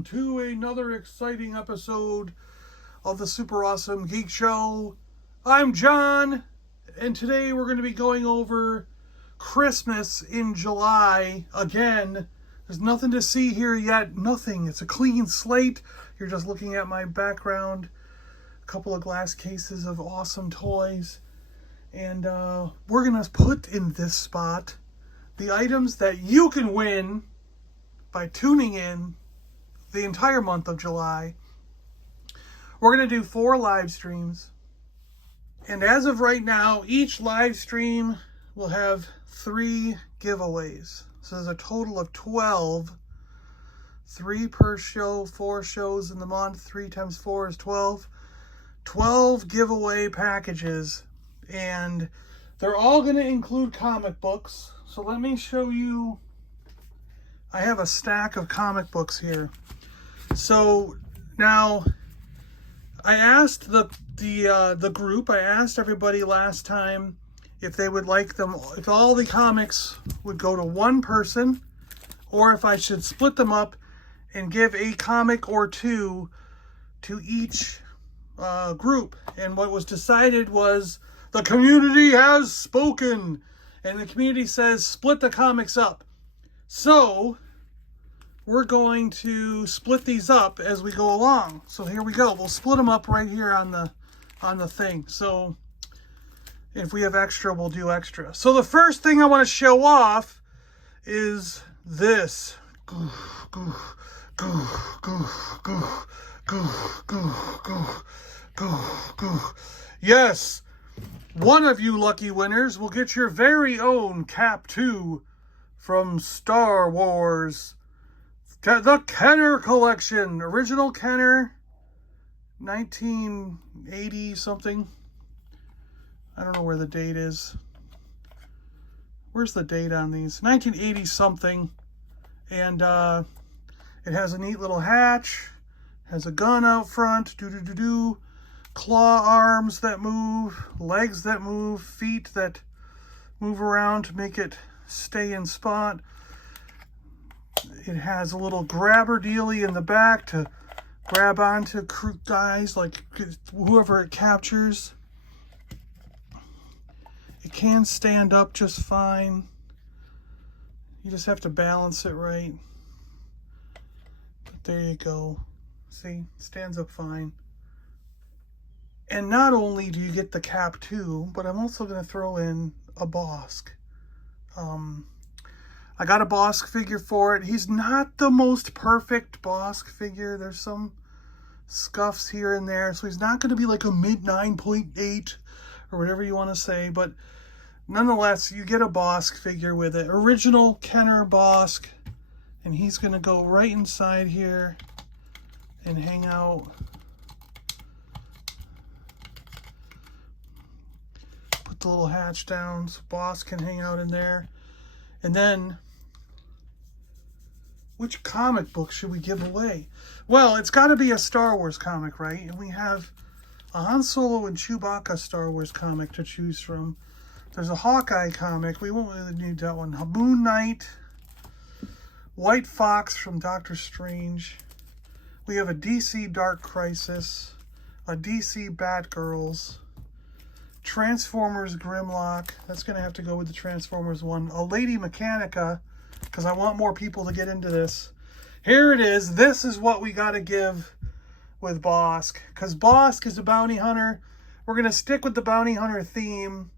welcome to another exciting episode of the Super Awesome Geek Show. I'm John, and today we're going to be going over Christmas in July again. There's nothing to see here yet, nothing. It's a clean slate. You're just looking at my background, a couple of glass cases of awesome toys, and we're going to put in this spot the items that you can win by tuning in the entire month of July. We're going to do 4 live streams. And as of right now, each live stream will have 3 giveaways. So there's a total of 12. 3 per show, 4 shows in the month. 3 times 4 is 12. 12 giveaway packages. And they're all going to include comic books. So let me show you. I have a stack of comic books here. So now I asked the group, I asked everybody last time if they would like them, if all the comics would go to one person, or if I should split them up and give a comic or 2 to each group. And what was decided was the community has spoken. And the community says split the comics up. So we're going to split these up as we go along. So here we go. We'll split them up right here on the thing. So if we have extra, we'll do extra. So the first thing I want to show off is this. Yes. One of you lucky winners will get your very own Cap 2 from Star Wars. The Kenner Collection. Original Kenner. 1980 something. I don't know where the date is. Where's the date on these? 1980 something. And it has a neat little hatch. Has a gun out front. Do-do-do-do. Claw arms that move, legs that move, feet that move around to make it stay in spot. It has a little grabber dealie in the back to grab onto guys, like whoever it captures. It can stand up just fine. You just have to balance it right. But there you go. See, stands up fine. And not only do you get the Cap 2, but I'm also going to throw in a Bosk. I got a Bosk figure for it. He's not the most perfect Bosk figure. There's some scuffs here and there. So he's not going to be like a mid 9.8 or whatever you want to say. But nonetheless, you get a Bosk figure with it. Original Kenner Bosk. And he's going to go right inside here and hang out. The little hatch down so Boss can hang out in there. And then, which comic book should we give away? Well, it's got to be a Star Wars comic, right? And we have a Han Solo and Chewbacca Star Wars comic to choose from. There's a Hawkeye comic. We won't really need that one. Moon Knight. White Fox from Doctor Strange. We have a DC Dark Crisis. A DC Batgirls. Transformers Grimlock. That's going to have to go with the Transformers one. A Lady Mechanica, because I want more people to get into this. Here it is. This is what we got to give with Bosk, because Bosk is a bounty hunter. We're going to stick with the bounty hunter theme,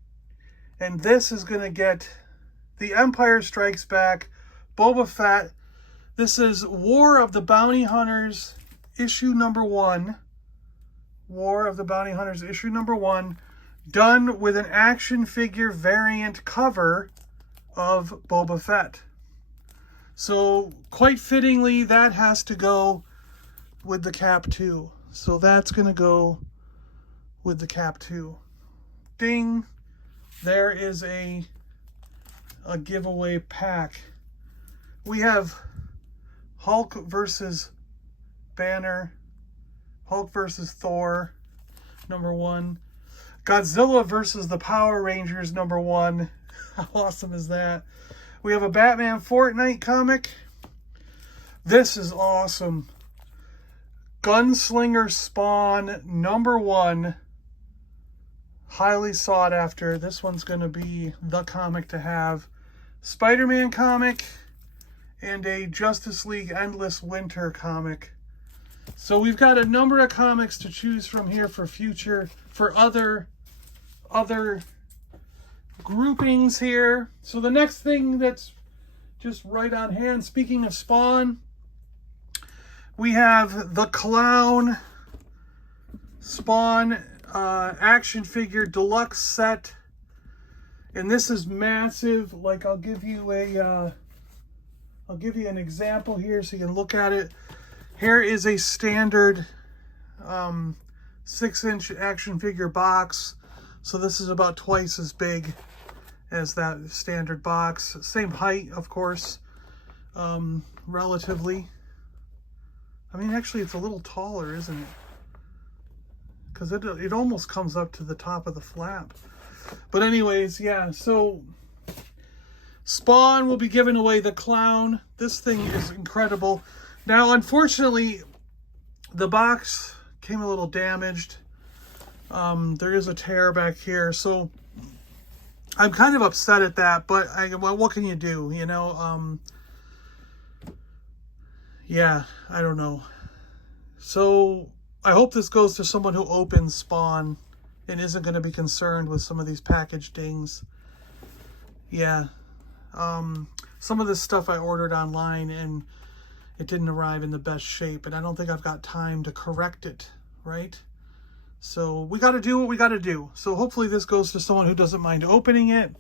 and this is going to get The Empire Strikes Back, Boba Fett. This is War of the Bounty Hunters, issue number 1. War of the Bounty Hunters, issue number 1. Done with an action figure variant cover of Boba Fett. So, quite fittingly, that has to go with the Cap 2. So that's going to go with the Cap 2. Ding! There is a giveaway pack. We have Hulk versus Banner. Hulk versus Thor, number 1. Godzilla versus the Power Rangers, number 1. How awesome is that? We have a Batman Fortnite comic. This is awesome. Gunslinger Spawn #1. Highly sought after. This one's going to be the comic to have. Spider-Man comic and a Justice League Endless Winter comic. So we've got a number of comics to choose from here for other groupings here. So the next thing that's just right on hand, speaking of Spawn, we have the Clown Spawn action figure deluxe set. And this is massive. Like, I'll give you an example here so you can look at it. Here is a standard 6-inch action figure box. So this is about twice as big as that standard box. Same height, of course, relatively. I mean, actually, it's a little taller, isn't it? Because it almost comes up to the top of the flap. But anyways, yeah, so Spawn will be giving away the Clown. This thing is incredible. Now, unfortunately, the box came a little damaged. There is a tear back here, so I'm kind of upset at that, but well, what can you do, you know? Yeah, I don't know. So I hope this goes to someone who opens Spawn and isn't going to be concerned with some of these package dings. Yeah. Some of this stuff I ordered online and it didn't arrive in the best shape, and I don't think I've got time to correct it, right? So we got to do what we got to do. So hopefully this goes to someone who doesn't mind opening it.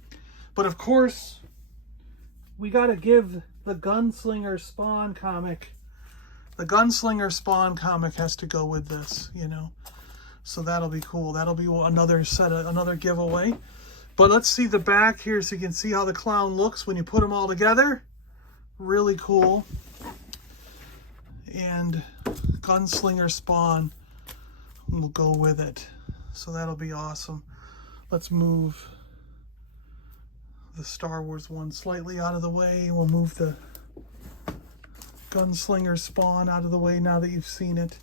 But of course, we got to give the Gunslinger Spawn comic. The Gunslinger Spawn comic has to go with this, you know. So that'll be cool. That'll be another giveaway. But let's see the back here so you can see how the Clown looks when you put them all together. Really cool. And Gunslinger Spawn will go with it. So that'll be awesome. Let's move the Star Wars one slightly out of the way. We'll move the Gunslinger Spawn out of the way now that you've seen it.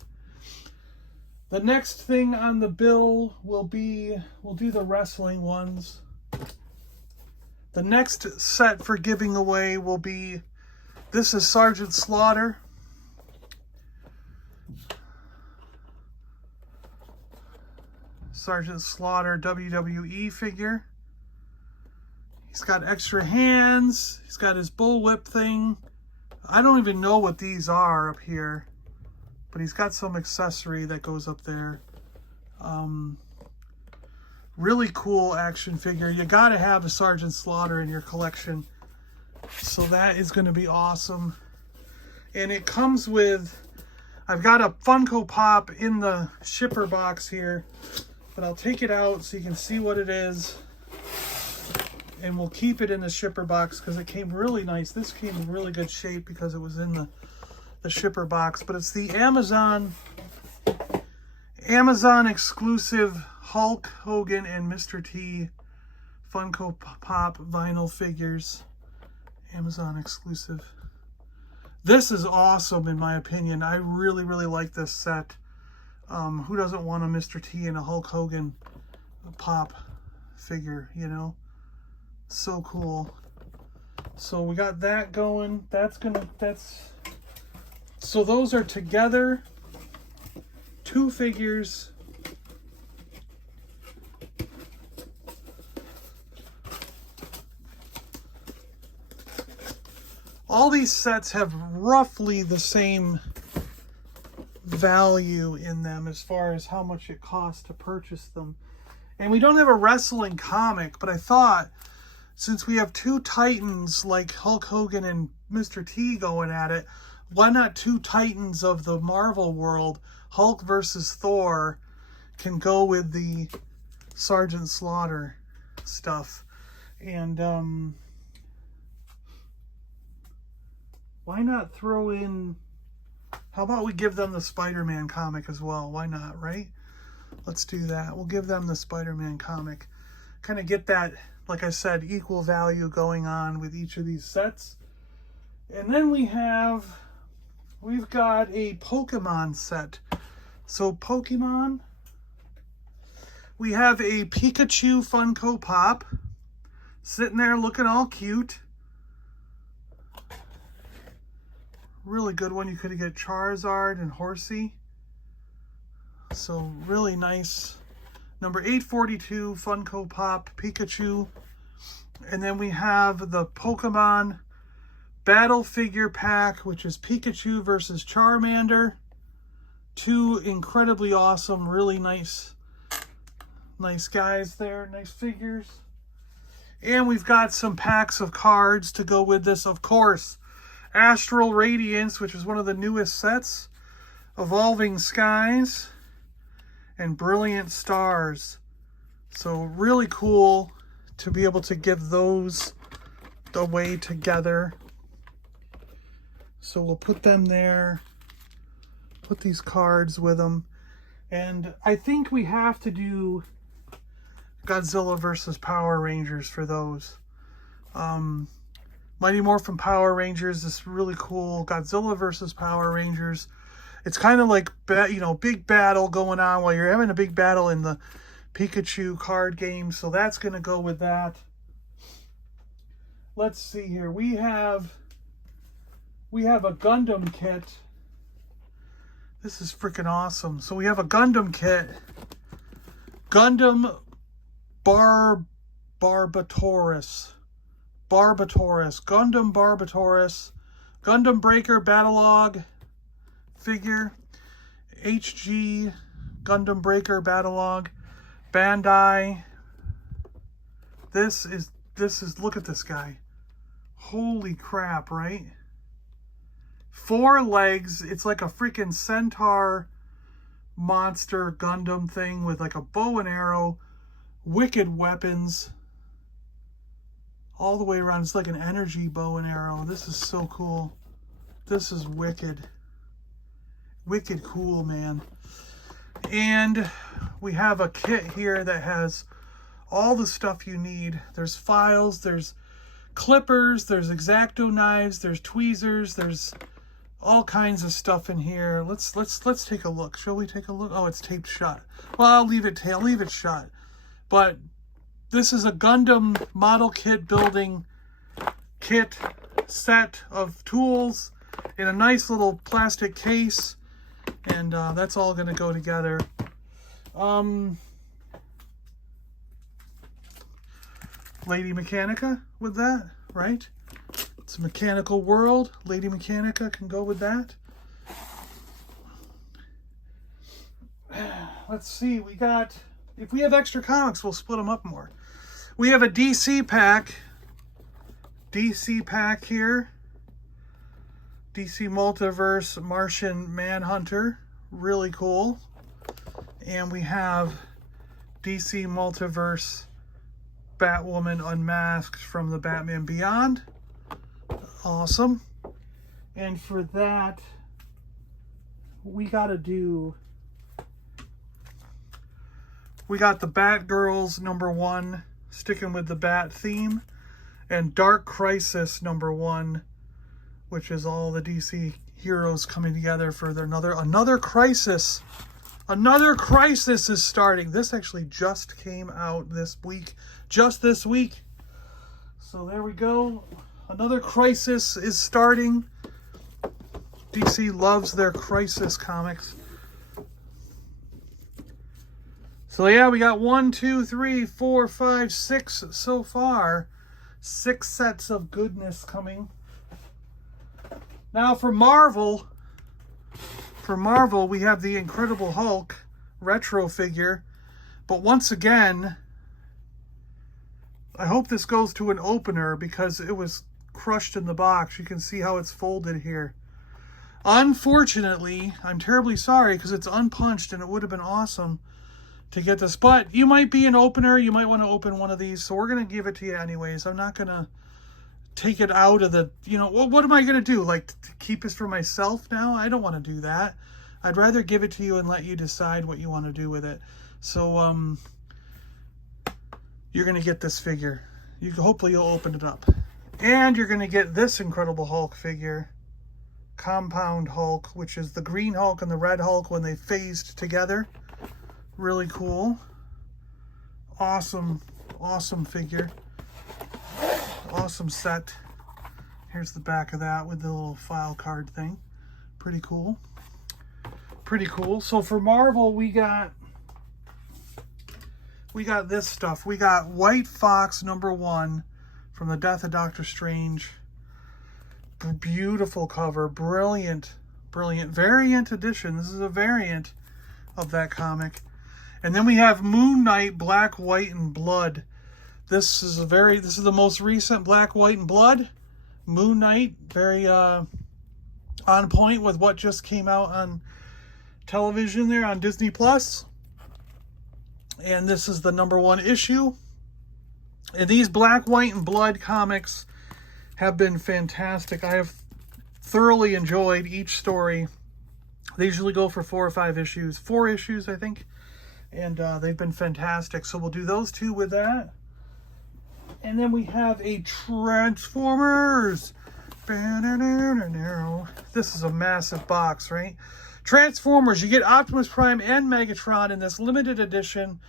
The next thing on the bill will be, we'll do the wrestling ones. The next set for giving away will be, this is Sergeant Slaughter. Sergeant Slaughter WWE figure. He's got extra hands. He's got his bullwhip thing. I don't even know what these are up here, but he's got some accessory that goes up there. Really cool action figure. You gotta have a Sergeant Slaughter in your collection. So that is gonna be awesome. And it comes with, I've got a Funko Pop in the shipper box here, but I'll take it out so you can see what it is. And we'll keep it in the shipper box because it came really nice. This came in really good shape because it was in the shipper box. But it's the Amazon exclusive Hulk, Hogan, and Mr. T Funko Pop vinyl figures. Amazon exclusive. This is awesome in my opinion. I really, really like this set. Who doesn't want a Mr. T and a Hulk Hogan pop figure, you know? So cool. So we got that going. So those are together. 2 figures. All these sets have roughly the same value in them as far as how much it costs to purchase them. And we don't have a wrestling comic, but I thought, since we have 2 titans like Hulk Hogan and Mr. T going at it, why not 2 titans of the Marvel world, Hulk versus Thor, can go with the Sergeant Slaughter stuff. And why not throw in, how about we give them the Spider-Man comic as well? Why not, right? Let's do that. We'll give them the Spider-Man comic. Kind of get that, like I said, equal value going on with each of these sets. And then we've got a Pokemon set. So Pokemon, we have a Pikachu Funko Pop sitting there looking all cute. Really good one. You could get Charizard and Horsey. So really nice. Number 842 Funko Pop Pikachu. And then we have the Pokemon Battle Figure Pack, which is Pikachu versus Charmander. Two incredibly awesome, really nice guys there, nice figures. And we've got some packs of cards to go with this, of course. Astral Radiance, which is one of the newest sets. Evolving Skies. And Brilliant Stars. So really cool to be able to give those away together. So we'll put them there. Put these cards with them. And I think we have to do Godzilla versus Power Rangers for those. Mighty Morphin Power Rangers, this really cool Godzilla versus Power Rangers. It's kind of like, big battle going on while you're having a big battle in the Pikachu card game. So that's going to go with that. Let's see here. We have a Gundam Kit. This is freaking awesome. So we have a Gundam Kit. Gundam Barbatoris. Gundam Barbatoris. Gundam Breaker Battlelog figure. HG Gundam Breaker Battlelog. Bandai. This is, look at this guy. Holy crap, right? 4 legs. It's like a freaking centaur monster Gundam thing with like a bow and arrow, wicked weapons all the way around. It's like an energy bow and arrow. This is so cool. This is wicked. Wicked cool, man. And we have a kit here that has all the stuff you need. There's files, there's clippers, there's X-Acto knives, there's tweezers, there's all kinds of stuff in here. Let's take a look. Shall we take a look? Oh, it's taped shut. Well, I'll leave it shut. But this is a Gundam model kit building kit set of tools in a nice little plastic case, and that's all going to go together. Lady Mechanica with that, right? It's a mechanical world. Lady Mechanica can go with that. Let's see, if we have extra comics, we'll split them up more. We have a DC pack. DC pack here. DC Multiverse Martian Manhunter. Really cool. And we have DC Multiverse Batwoman Unmasked from the Batman Beyond. Awesome. And for that, we got the Batgirls #1, sticking with the Bat theme, and Dark Crisis #1, which is all the DC heroes coming together for another crisis. Another crisis is starting. This actually just came out this week. Just this week. So there we go. Another crisis is starting. DC loves their crisis comics. So yeah, we got 1, 2, 3, 4, 5, 6 so far. 6 sets of goodness coming. Now for Marvel, we have the Incredible Hulk retro figure. But once again, I hope this goes to an opener because it was crushed in the box. You can see how it's folded here. Unfortunately, I'm terribly sorry because it's unpunched and it would have been awesome to get this. But you might be an opener. You might want to open one of these. So we're going to give it to you anyways. I'm not going to take it out of the, what am I going to do? Like to keep this for myself now? I don't want to do that. I'd rather give it to you and let you decide what you want to do with it. So, you're going to get this figure. Hopefully you'll open it up. And you're going to get this Incredible Hulk figure Compound Hulk, which is the Green Hulk and the Red Hulk when they phased together. Really cool. Awesome, awesome figure. Awesome set. Here's the back of that with the little file card thing. Pretty cool. Pretty cool. So for Marvel, we got this stuff. We got White Fox #1 from the Death of Doctor Strange. Beautiful cover. Brilliant. Brilliant. Variant edition. This is a variant of that comic. And then we have Moon Knight Black, White, and Blood. This is the most recent Black, White, and Blood. Moon Knight, very on point with what just came out on television there on Disney Plus. And this is the #1 issue. And these Black, White, and Blood comics have been fantastic. I have thoroughly enjoyed each story. They usually go for 4 or 5 issues. 4 issues, I think. And they've been fantastic. So we'll do those 2 with that. And then we have a Transformers. This is a massive box, right? Transformers. You get Optimus Prime and Megatron in this limited edition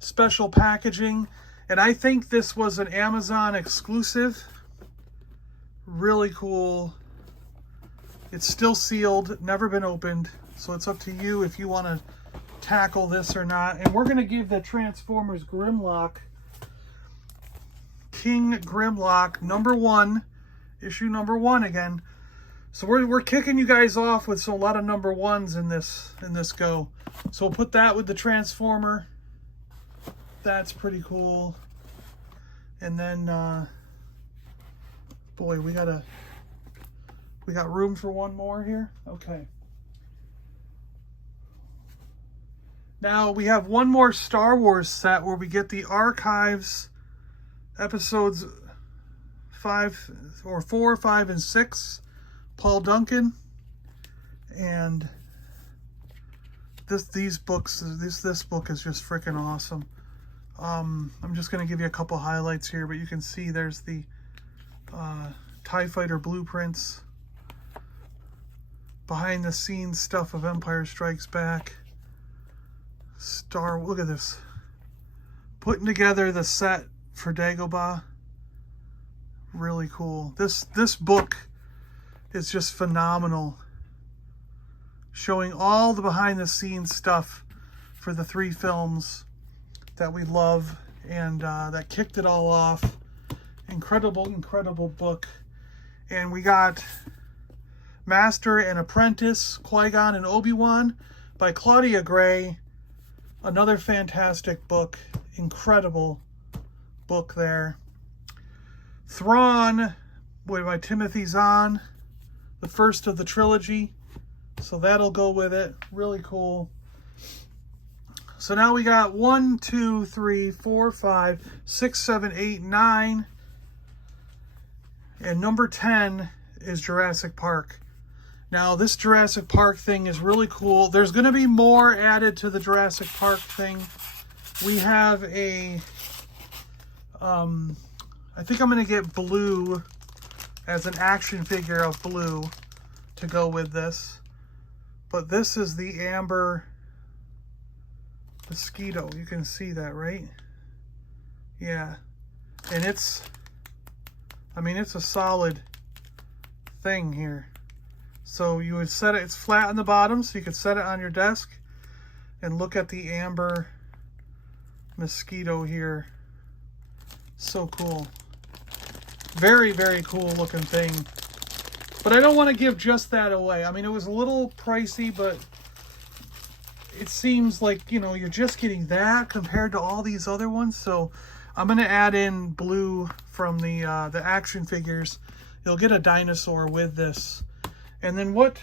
special packaging. And I think this was an Amazon exclusive. Really cool. It's still sealed, never been opened. So it's up to you if you want to tackle this or not. And we're going to give the Transformers Grimlock, King Grimlock, #1, issue #1 again. So we're kicking you guys off with a lot of #1s in this go. So we'll put that with the Transformer. That's pretty cool. And then boy, we got room for one more here. Okay. Now we have one more Star Wars set where we get the Archives episodes 4, 5, and 6. Paul Duncan. And this book is just freaking awesome. I'm just going to give you a couple highlights here, but you can see there's the TIE Fighter blueprints, behind the scenes stuff of Empire Strikes Back. Look at this. Putting together the set for Dagobah. Really cool. This book is just phenomenal. Showing all the behind the scenes stuff for the 3 films that we love and that kicked it all off. Incredible, incredible book. And we got Master and Apprentice, Qui-Gon and Obi-Wan by Claudia Gray. Another fantastic book. Incredible book there. Thrawn by Timothy Zahn. The first of the trilogy. So that'll go with it. Really cool. So now we got 1, 2, 3, 4, 5, 6, 7, 8, 9. And number 10 is Jurassic Park. Now this Jurassic Park thing is really cool. There's going to be more added to the Jurassic Park thing. We have a, I think I'm going to get Blue as an action figure of Blue to go with this. But this is the Amber Mosquito. You can see that, right? Yeah. And it's a solid thing here. So you would set it, it's flat on the bottom, so you could set it on your desk and look at the Amber Mosquito here. So cool. Very, very cool looking thing. But I don't want to give just that away. I mean, it was a little pricey, but it seems like, you know, you're just getting that compared to all these other ones. So I'm going to add in Blue from the action figures. You'll get a dinosaur with this. And then what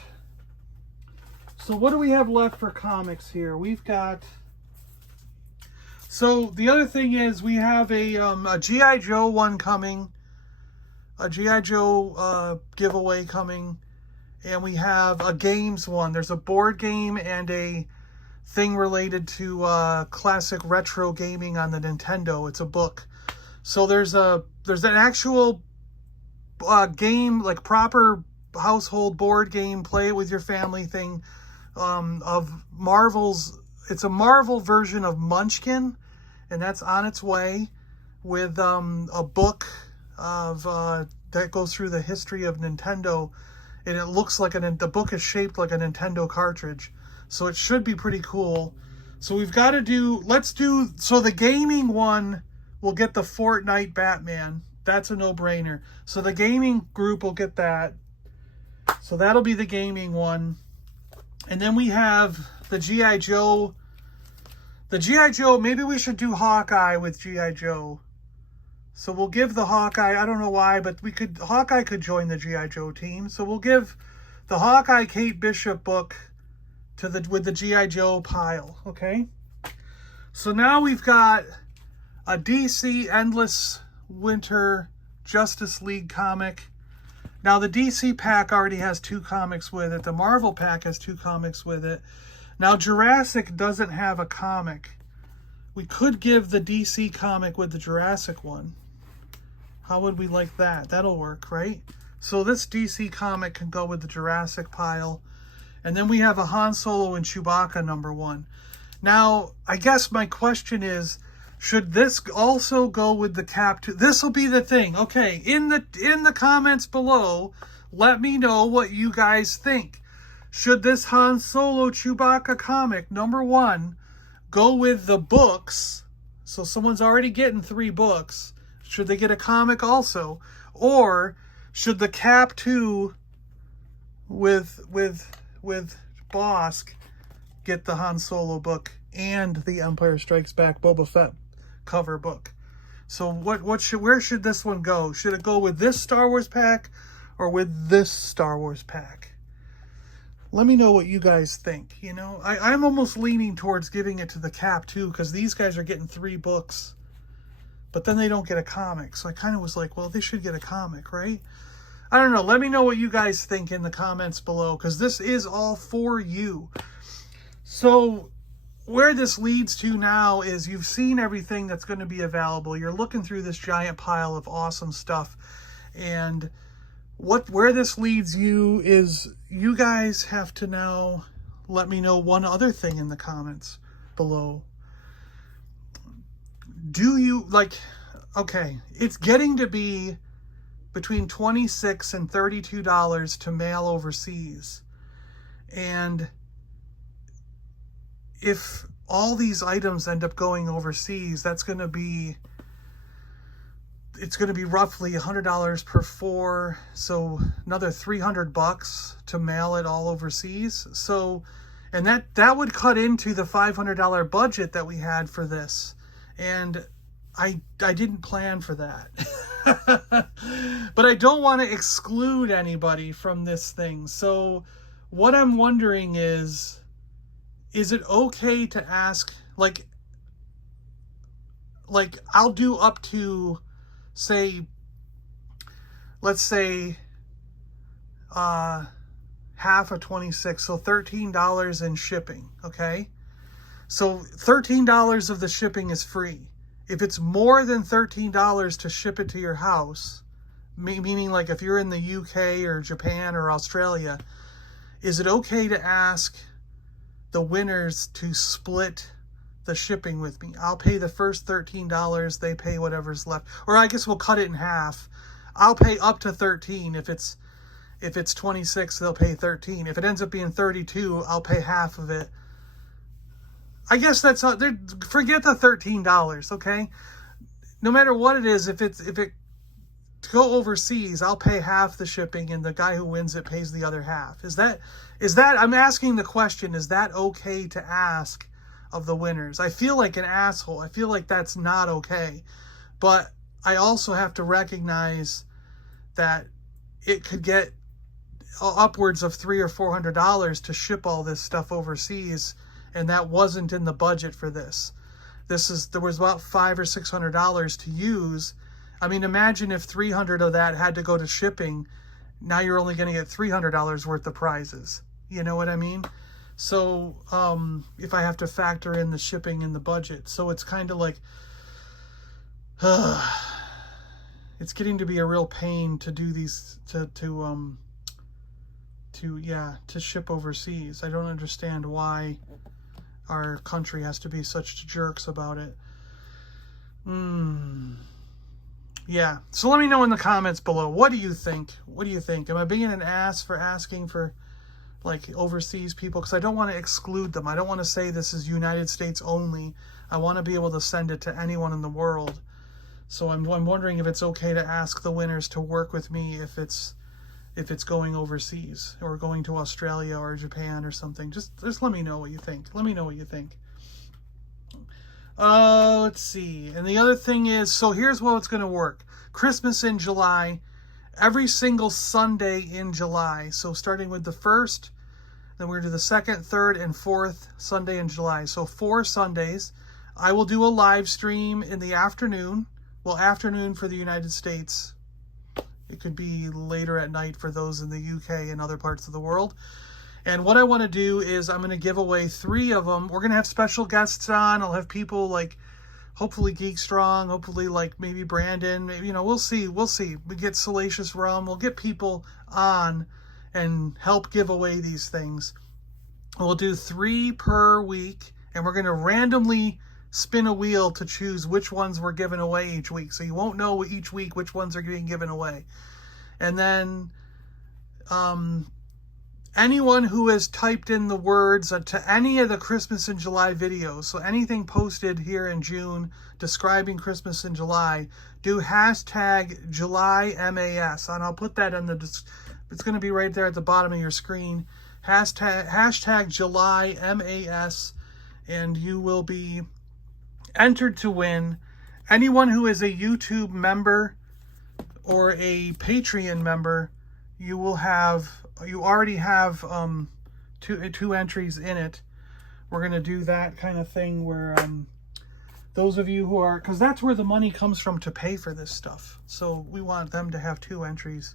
do we have left for comics here? We've got, so the other thing is we have a G.I. Joe one coming, a G.I. Joe giveaway coming, and we have a games one. There's a board game and a thing related to classic retro gaming on the Nintendo. It's a book. So there's an actual game, like proper household board game, play it with your family thing, of Marvel's. It's a Marvel version of Munchkin, and that's on its way with a book of that goes through the history of Nintendo, and it looks like the book is shaped like a Nintendo cartridge, so it should be pretty cool. So we've got to do, so the gaming one will get the Fortnite Batman. That's a no-brainer. So the gaming group will get that. So that'll be the gaming one. And then we have the G.I. Joe. The G.I. Joe, maybe we should do Hawkeye with G.I. Joe. So we'll give the Hawkeye, I don't know why, but Hawkeye could join the G.I. Joe team. So we'll give the Hawkeye Kate Bishop book with the G.I. Joe pile, okay? So now we've got a DC Endless Winter Justice League comic. Now the DC pack already has 2 comics with it. The Marvel pack has 2 comics with it. Now Jurassic doesn't have a comic. We could give the DC comic with the Jurassic one. How would we like that? That'll work, right? So this DC comic can go with the Jurassic pile. And then we have a Han Solo and Chewbacca #1. Now, I guess my question is, should this also go with the Cap 2? This will be the thing. Okay, in the comments below, let me know what you guys think. Should this Han Solo Chewbacca comic #1 go with the books? So someone's already getting 3 books. Should they get a comic also? Or should the Cap 2 with Bosk get the Han Solo book and the Empire Strikes Back Boba Fett cover book? So where should this one go? Should it go with this Star Wars pack or with this Star Wars pack? Let me know what you guys think. You know, I'm almost leaning towards giving it to the Cap 2 because these guys are getting 3 books, but then they don't get a comic. So I kind of was like, well, they should get a comic, right? I don't know. Let me know what you guys think in the comments below, because this is all for you. So where this leads to now is you've seen everything that's going to be available. You're looking through this giant pile of awesome stuff. And where this leads you is you guys have to now let me know one other thing in the comments below. Do you, okay, it's getting to be between $26 and $32 to mail overseas. And if all these items end up going overseas, it's going to be roughly $100 per 4. So another $300 to mail it all overseas. So, and that would cut into the $500 budget that we had for this. And I didn't plan for that. But I don't want to exclude anybody from this thing. So what I'm wondering is it okay to ask, like I'll do up to, say, let's say half of 26, so $13 in shipping, okay? So $13 of the shipping is free. If it's more than $13 to ship it to your house, meaning like if you're in the UK or Japan or Australia, is it okay to ask the winners to split the shipping with me? I'll pay the first $13, they pay whatever's left. Or I guess we'll cut it in half. I'll pay up to 13. If it's 26, they'll pay 13. If it ends up being 32, I'll pay half of it. I guess that's not, forget the $13, okay? No matter what it is, if it to go overseas, I'll pay half the shipping and the guy who wins it pays the other half. Is that I'm asking the question, is that okay to ask of the winners? I feel like an asshole. I feel like that's not okay. But I also have to recognize that it could get upwards of $300 or $400 to ship all this stuff overseas, and that wasn't in the budget for this. There was about $500 or $600 to use. I mean, imagine if 300 of that had to go to shipping. Now you're only going to get $300 worth of prizes. You know what I mean? So if I have to factor in the shipping in the budget, so it's kind of like, it's getting to be a real pain to do these, to to ship overseas. I don't understand why our country has to be such jerks about it. Yeah. So let me know in the comments below. What do you think? What do you think? Am I being an ass for asking for like overseas people? Because I don't want to exclude them. I don't want to say this is United States only. I want to be able to send it to anyone in the world. So I'm wondering if it's okay to ask the winners to work with me if it's going overseas or going to Australia or Japan or something. Just let me know what you think. Let me know what you think. Let's see. And the other thing is, so here's how it's going to work. Christmas in July, every single Sunday in July. So starting with the 1st, then we're going to do the 2nd, 3rd, and 4th Sunday in July. So 4 Sundays. I will do a live stream in the afternoon. Well, afternoon for the United States. It could be later at night for those in the UK and other parts of the world. And what I want to do is I'm going to give away 3 of them. We're going to have special guests on. I'll have people like, hopefully Geek Strong, hopefully like maybe Brandon. Maybe, we'll see. We'll see. We get Salacious Rum. We'll get people on and help give away these things. We'll do 3 per week. And we're going to randomly spin a wheel to choose which ones we're giving away each week. So you won't know each week which ones are being given away. And then anyone who has typed in the words to any of the Christmas in July videos, so anything posted here in June describing Christmas in July, do hashtag JulyMAS. And I'll put that in it's going to be right there at the bottom of your screen. Hashtag JulyMAS, and you will be entered to win. Anyone who is a YouTube member or a Patreon member, you already have two entries in it. We're going to do that kind of thing where those of you who are, because that's where the money comes from to pay for this stuff. So we want them to have 2 entries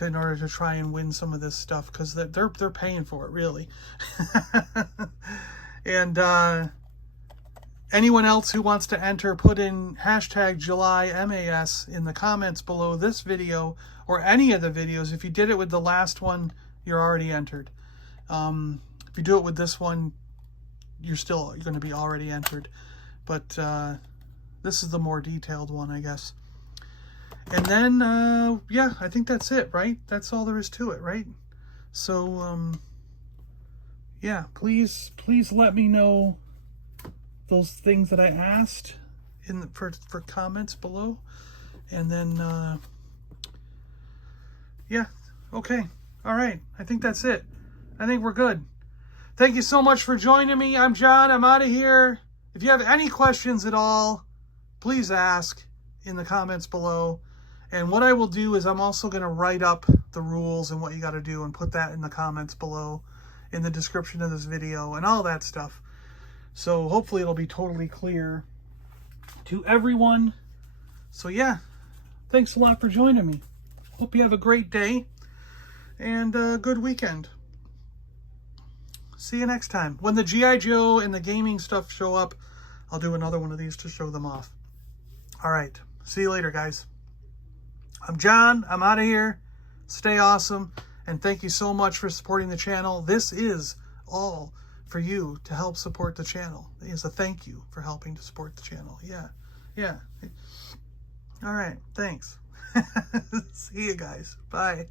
in order to try and win some of this stuff, because they're paying for it, really. And anyone else who wants to enter, put in hashtag JulyMAS in the comments below this video or any of the videos. If you did it with the last one, you're already entered. If you do it with this one, you're going to be already entered. But this is the more detailed one, I guess. And then, yeah, I think that's it, right? That's all there is to it, right? So, yeah, please let me know those things that I asked for comments below. And then, yeah, okay. All right, I think that's it. I think we're good. Thank you so much for joining me. I'm John. I'm out of here. If you have any questions at all, please ask in the comments below. And what I will do is I'm also going to write up the rules and what you got to do and put that in the comments below in the description of this video and all that stuff. So hopefully it'll be totally clear to everyone. So yeah, thanks a lot for joining me. Hope you have a great day and a good weekend. See you next time. When the G.I. Joe and the gaming stuff show up, I'll do another one of these to show them off. All right. See you later, guys. I'm John. I'm out of here. Stay awesome. And thank you so much for supporting the channel. This is all for you to help support the channel. It's a thank you for helping to support the channel. Yeah. Yeah. All right. Thanks. See you guys. Bye.